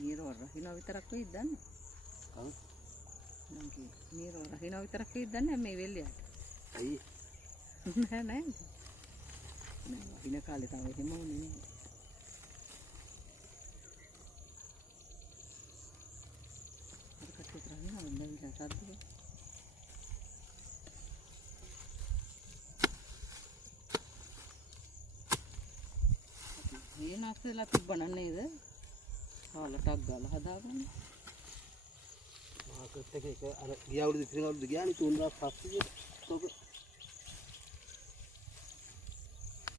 Niro rahiනවා විතරක් වෙයිද දන්නේ? ඔව්. මං කියේ නීරෝ රහිනවා විතරක් වෙයිද දන්නේ මේ වෙල්ලයට. අයි නෑ නෑ. නෑ වහින කාලේ තමයි එහෙම වුනේ නේ. අර කට්ටිය රහිනවා නැවිලා සද්දේ. මේ නැස්සලා තිබ්බන නේද? කාලටක් ගාලා හදාගන්න. මාකට් එකේ අර ගිය අවුරුදු ඉතින් අවුරුදු ගියානේ 3 දවස් පස්සේ